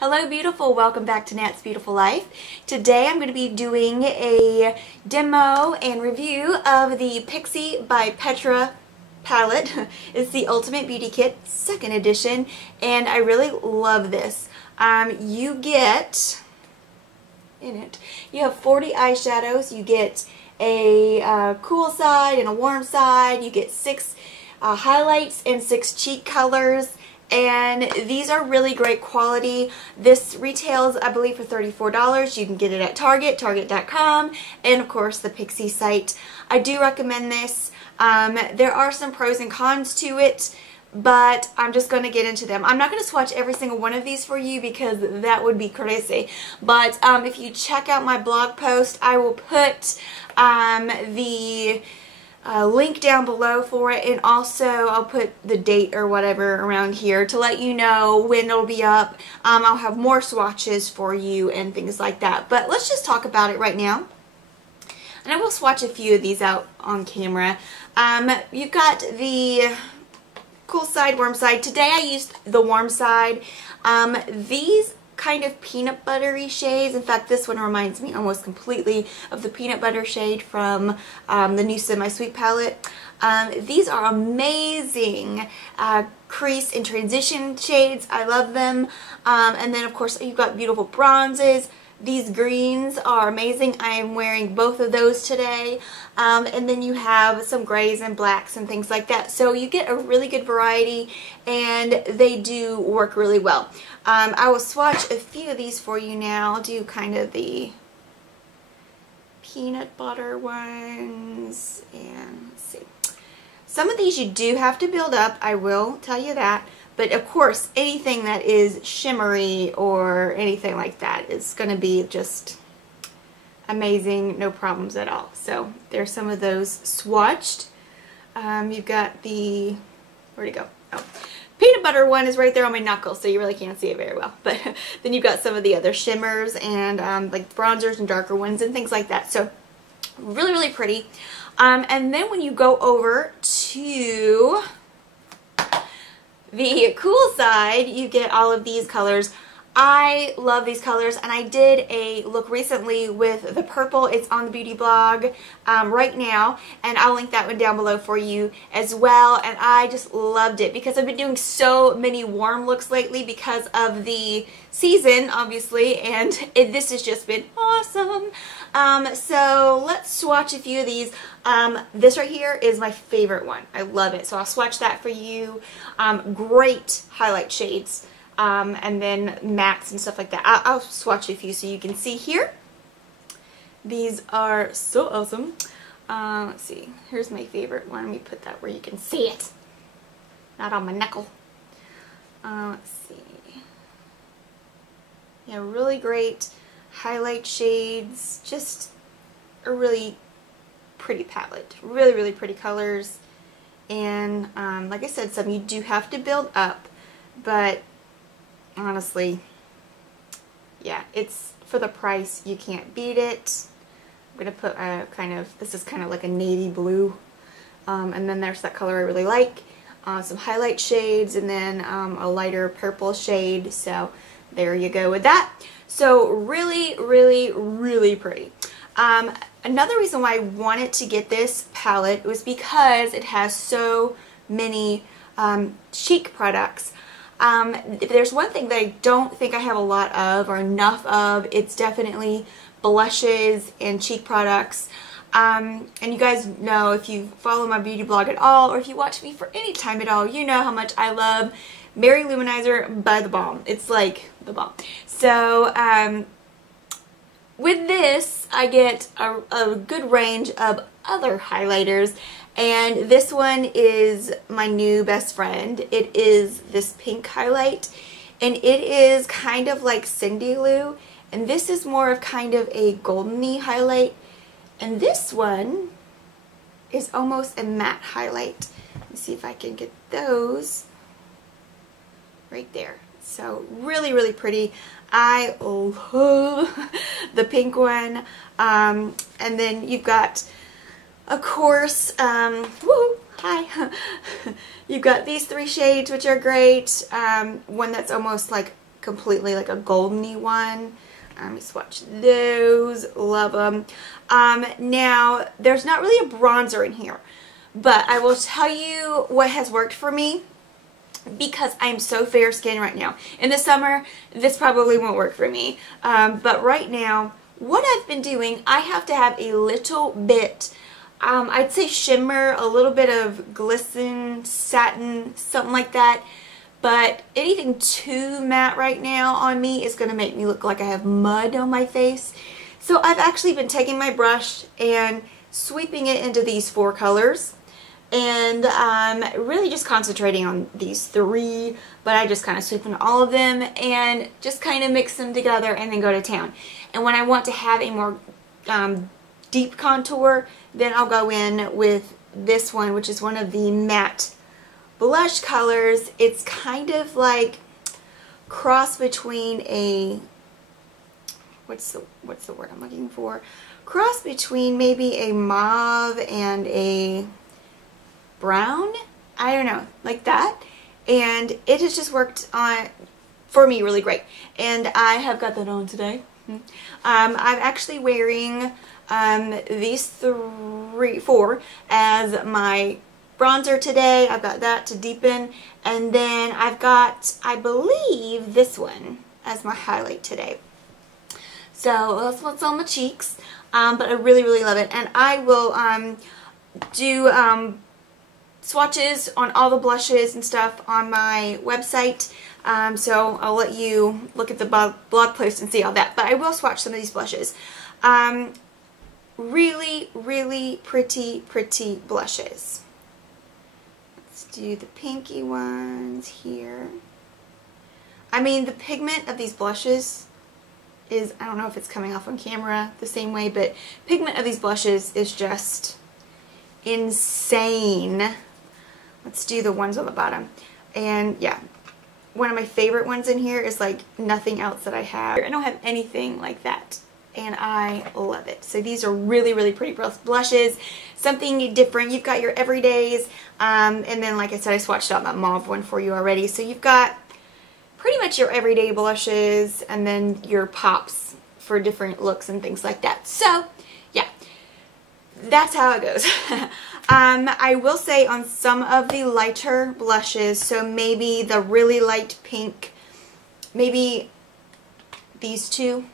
Hello beautiful, welcome back to Nat's Beautiful Life. Today I'm going to be doing a demo and review of the Pixi by Petra palette. It's the Ultimate Beauty Kit 2nd edition and I really love this. You get, in it, you have 40 eyeshadows. You get a cool side and a warm side. You get 6 highlights and 6 cheek colors. And these are really great quality. This retails, I believe, for $34. You can get it at Target, Target.com, and of course the Pixi site. I do recommend this. There are some pros and cons to it, but I'm just going to get into them. I'm not going to swatch every single one of these for you because that would be crazy. But if you check out my blog post, I will put the link down below for it, and also I'll put the date or whatever around here to let you know when it'll be up. I'll have more swatches for you and things like that, but let's just talk about it right now. And I will swatch a few of these out on camera. You've got the cool side, warm side. Today I used the warm side. These kind of peanut buttery shades. In fact, this one reminds me almost completely of the peanut butter shade from the new Semi-Sweet palette. These are amazing crease and transition shades. I love them. And then of course you've got beautiful bronzes. These greens are amazing. I am wearing both of those today. And then you have some grays and blacks and things like that. So you get a really good variety and they do work really well. I will swatch a few of these for you now. I'll do kind of the peanut butter ones. And let's see. Some of these you do have to build up. I will tell you that. But of course, anything that is shimmery or anything like that is going to be just amazing, no problems at all. So there's some of those swatched. You've got the, where'd it go? Oh, peanut butter one is right there on my knuckle, so you really can't see it very well. But then you've got some of the other shimmers and like bronzers and darker ones and things like that. So really, really pretty. And then when you go over to the cool side, you get all of these colors. I love these colors, and I did a look recently with the purple. It's on the beauty blog right now, and I'll link that one down below for you as well. And I just loved it because I've been doing so many warm looks lately because of the season, obviously, and this has just been awesome. So let's swatch a few of these. This right here is my favorite one. I love it. So I'll swatch that for you. Great highlight shades. And then mattes and stuff like that. I'll swatch a few so you can see here. These are so awesome. Let's see. Here's my favorite one. Let me put that where you can see it. Not on my knuckle. Let's see. Yeah, really great highlight shades. Just a really pretty palette. Really, really pretty colors. And like I said, some you do have to build up, but honestly, yeah, it's for the price, you can't beat it. I'm going to put a kind of, this is kind of like a navy blue, and then there's that color I really like, some highlight shades, and then a lighter purple shade, so there you go with that. So really, really, really pretty. Another reason why I wanted to get this palette was because it has so many cheek products. If there's one thing that I don't think I have a lot of or enough of, it's definitely blushes and cheek products. And you guys know, if you follow my beauty blog at all, or if you watch me for any time at all, you know how much I love Mary Luminizer by the Balm. It's like the bomb. So with this, I get a good range of other highlighters. And this one is my new best friend. It is this pink highlight, and it is kind of like Cindy Lou, and this is more of kind of a goldeny highlight, and this one is almost a matte highlight. Let me see if I can get those right there. So really, really pretty. I love the pink one. And then you've got, of course, woo, hi. You've got these 3 shades, which are great. One that's almost like completely like a goldeny one. Let me swatch those. Love them. Now, there's not really a bronzer in here, but I will tell you what has worked for me because I'm so fair skinned right now. In the summer, this probably won't work for me. But right now, what I've been doing, I have to have a little bit, I'd say shimmer, a little bit of glisten, satin, something like that. But anything too matte right now on me is going to make me look like I have mud on my face. So I've actually been taking my brush and sweeping it into these 4 colors. And really just concentrating on these 3. But I just kind of sweep in all of them and just kind of mix them together and then go to town. And when I want to have a more deep contour, then I'll go in with this one, which is one of the matte blush colors. It's kind of like cross between a, what's the word I'm looking for? Cross between maybe a mauve and a brown. I don't know, like that. And it has just worked on for me really great. And I have got that on today. I'm actually wearing these 4 as my bronzer today. I've got that to deepen, and then I've got, I believe, this one as my highlight today. So that's what's on my cheeks, but I really, really love it. And I will do swatches on all the blushes and stuff on my website. So I'll let you look at the blog post and see all that. But I will swatch some of these blushes. Really, really pretty, pretty blushes. Let's do the pinky ones here. I mean, the pigment of these blushes is, I don't know if it's coming off on camera the same way, but pigment of these blushes is just insane. Let's do the ones on the bottom. And yeah, one of my favorite ones in here is like nothing else that I have. I don't have anything like that, and I love it. So these are really, really pretty blushes. Something different. You've got your everydays, and then like I said, I swatched out that mauve one for you already. So you've got pretty much your everyday blushes and then your pops for different looks and things like that. So yeah, that's how it goes. I will say on some of the lighter blushes, so maybe the really light pink, maybe these 2.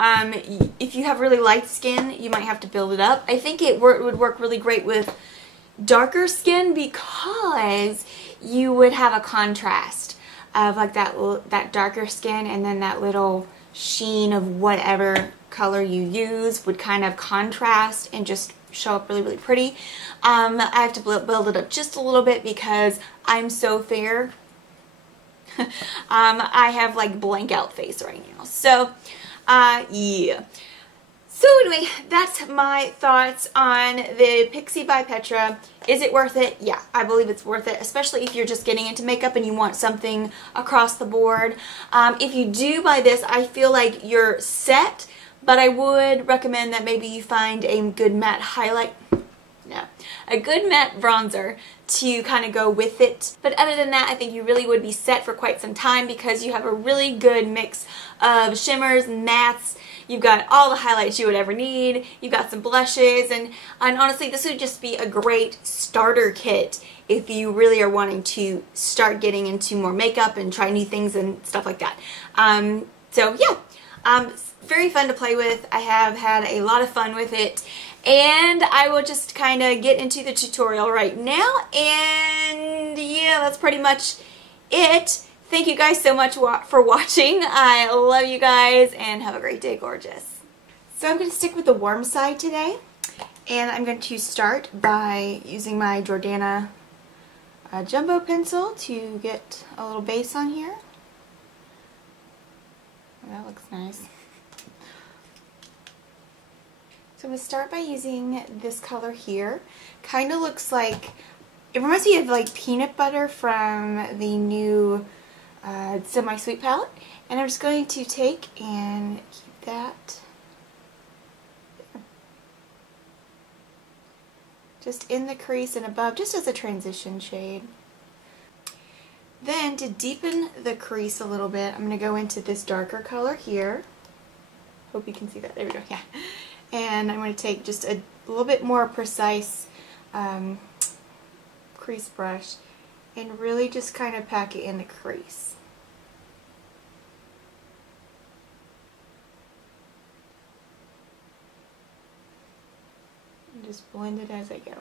If you have really light skin, you might have to build it up. I think it would work really great with darker skin because you would have a contrast of like that darker skin, and then that little sheen of whatever color you use would kind of contrast and just show up really, really pretty. I have to build it up just a little bit because I'm so fair. I have like blank out face right now. So yeah. So anyway, that's my thoughts on the Pixi by Petra. Is it worth it? Yeah, I believe it's worth it, especially if you're just getting into makeup and you want something across the board. If you do buy this, I feel like you're set, but I would recommend that maybe you find a good matte highlight. No, a good matte bronzer to kind of go with it. But other than that, I think you really would be set for quite some time because you have a really good mix of shimmers and mattes. You've got all the highlights you would ever need. You've got some blushes, and honestly, this would just be a great starter kit if you really are wanting to start getting into more makeup and try new things and stuff like that. So yeah, very fun to play with. I have had a lot of fun with it. And I will just kind of get into the tutorial right now, and yeah, that's pretty much it. Thank you guys so much for watching. I love you guys, and have a great day, gorgeous. So I'm going to stick with the warm side today, and I'm going to start by using my Jordana jumbo pencil to get a little base on here. That looks nice. So I'm going to start by using this color here. Kind of looks like, it reminds me of like peanut butter from the new semi-sweet palette. And I'm just going to take and keep that there. Just in the crease and above, just as a transition shade. Then to deepen the crease a little bit, I'm going to go into this darker color here. Hope you can see that. There we go. Yeah. And I'm going to take just a little bit more precise crease brush and really just kind of pack it in the crease. And just blend it as I go.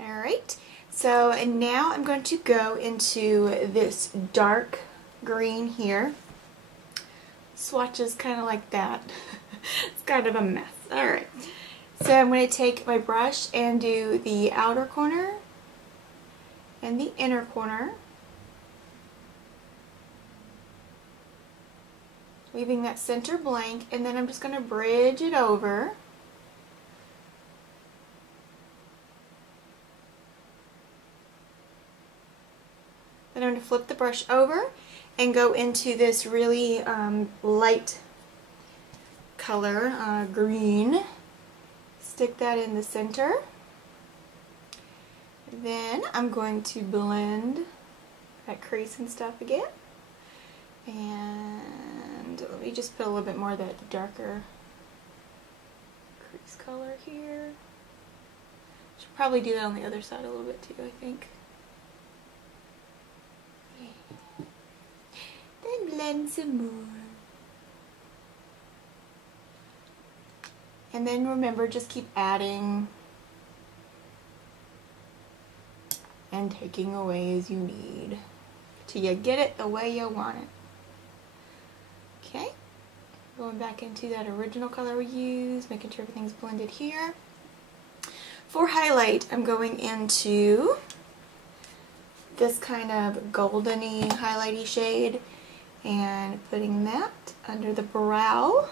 Alright, so and now I'm going to go into this dark green here. Swatches kind of like that. It's kind of a mess. Alright, so I'm going to take my brush and do the outer corner and the inner corner, leaving that center blank, and then I'm just going to bridge it over. Then I'm going to flip the brush over and go into this really light color, green. Stick that in the center. Then I'm going to blend that crease and stuff again. And let me just put a little bit more of that darker crease color here. Should probably do that on the other side a little bit too, I think. Then blend some more. And then remember, just keep adding and taking away as you need till you get it the way you want it. Okay, going back into that original color we used, making sure everything's blended here. For highlight, I'm going into this kind of goldeny highlighty shade and putting that under the brow.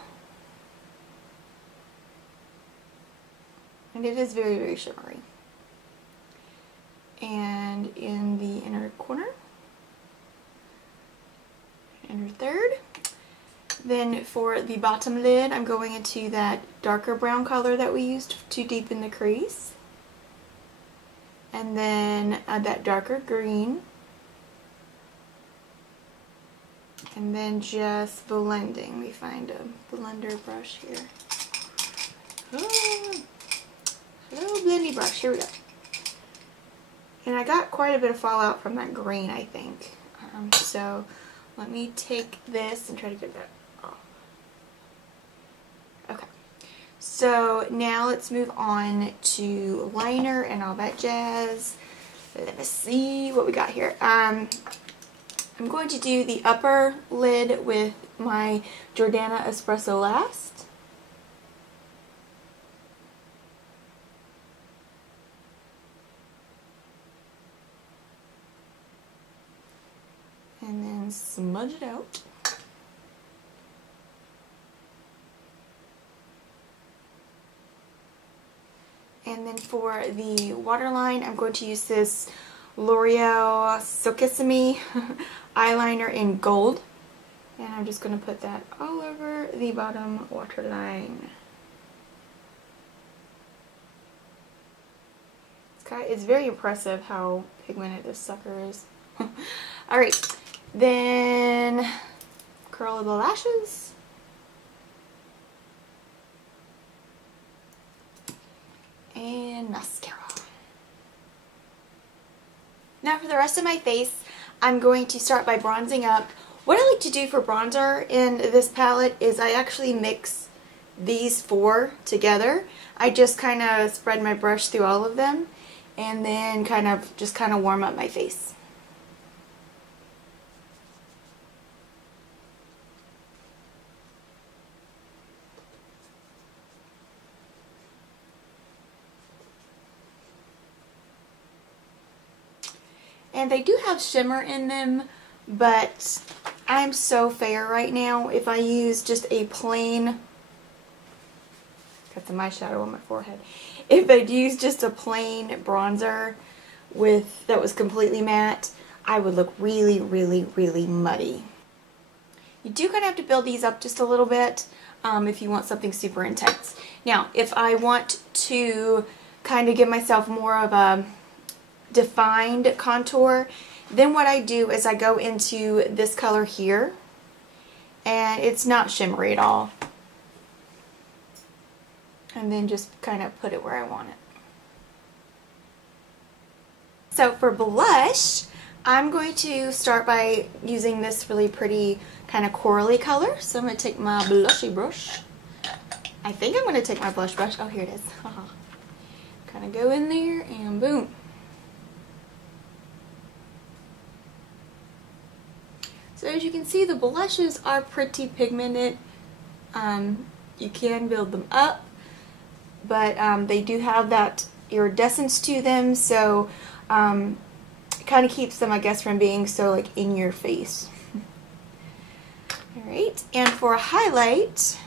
And it is very, very shimmery. And in the inner corner, inner third. Then for the bottom lid, I'm going into that darker brown color that we used to deepen the crease. And then that darker green. And then just blending. We find a blender brush here. Oh, little blendy brush. Here we go. And I got quite a bit of fallout from that green, I think. So let me take this and try to get that off. Okay. So now let's move on to liner and all that jazz. Let us see what we got here. I'm going to do the upper lid with my Jordana Espresso Last. And then smudge it out. And then for the waterline, I'm going to use this L'Oreal Silkissime eyeliner in gold. And I'm just going to put that all over the bottom waterline. It's very impressive how pigmented this sucker is. Alright, then curl the lashes. And mascara. Now for the rest of my face, I'm going to start by bronzing up. What I like to do for bronzer in this palette is I actually mix these four together. I just kind of spread my brush through all of them and then kind of warm up my face. And they do have shimmer in them, but I'm so fair right now. If I use just a plain, got some eyeshadow on my forehead. If I'd use just a plain bronzer that was completely matte, I would look really, really, really muddy. You do kind of have to build these up just a little bit if you want something super intense. Now, if I want to kind of give myself more of a defined contour. Then what I do is I go into this color here, and it's not shimmery at all. And then just kind of put it where I want it. So for blush, I'm going to start by using this really pretty kind of corally color. So I'm going to take my blushy brush. I think I'm going to take my blush brush. Oh, here it is. Kind of go in there and boom. So as you can see, the blushes are pretty pigmented. You can build them up, but they do have that iridescence to them, so it kind of keeps them, I guess, from being so like in your face. Alright, and for a highlight,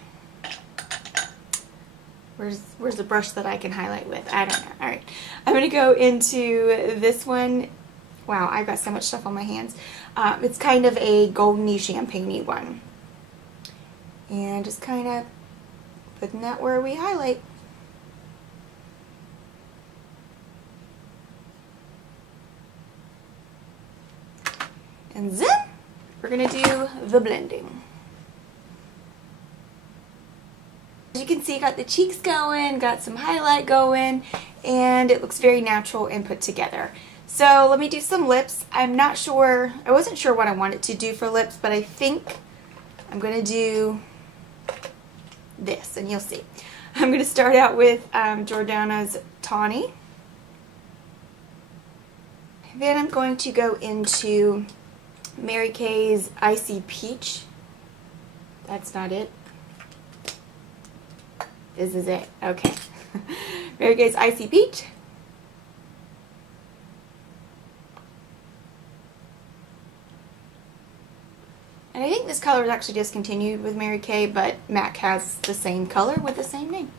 where's the brush that I can highlight with? I don't know. Alright, I'm going to go into this one. Wow, I've got so much stuff on my hands. It's kind of a goldeny champagne-y one. And just kind of putting that where we highlight. And then we're going to do the blending. As you can see, got the cheeks going, got some highlight going, and it looks very natural and put together. So let me do some lips. I'm not sure, I wasn't sure what I wanted to do for lips, but I think I'm going to do this, and you'll see. I'm going to start out with Jordana's Tawny. Then I'm going to go into Mary Kay's Icy Peach. That's not it. This is it. Okay. Mary Kay's Icy Peach. And I think this color is actually discontinued with Mary Kay, but MAC has the same color with the same name.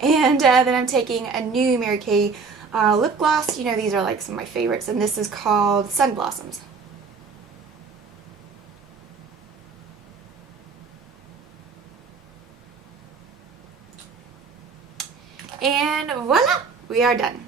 And then I'm taking a new Mary Kay lip gloss. You know, these are like some of my favorites, and this is called Sun Blossoms. And voila, we are done.